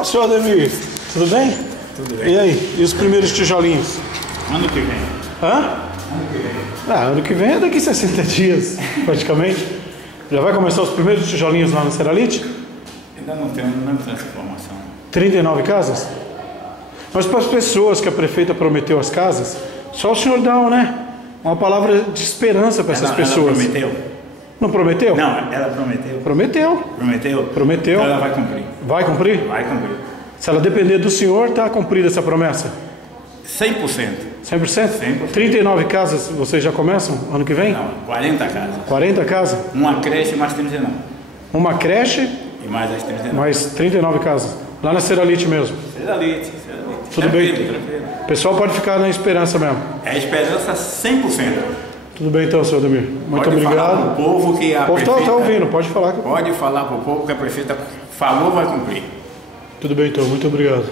Ô, senhor Ademir, tudo bem? Tudo bem. E aí, e os primeiros tijolinhos? Ano que vem. Hã? Ano que vem. Ah, ano que vem é daqui 60 dias, praticamente. Já vai começar os primeiros tijolinhos lá no Ceralite? Ainda não tenho essa informação. 39 casas? Mas para as pessoas que a prefeita prometeu as casas, só o senhor dá uma palavra de esperança para essas pessoas. Ela prometeu? Não prometeu? Não, ela prometeu. Prometeu. Prometeu? Prometeu. Então ela vai cumprir. Vai cumprir? Vai cumprir. Se ela depender do senhor, está cumprida essa promessa? 100%. 100%? 100%. 39 casas vocês já começam ano que vem? Não, 40 casas. 40 casas? Uma creche mais 39. Uma creche E mais as 39. mais 39 casas. Lá na Ceralite mesmo. Ceralite. Tudo bem? Tranquilo. O pessoal pode ficar na esperança mesmo. É esperança 100%. Tudo bem então, senhor Ademir. Muito Pode obrigado. falar pro povo que a O povo prefeita... tá ouvindo, pode falar. Pode falar pro povo que a prefeita falou vai cumprir. Tudo bem então, muito obrigado.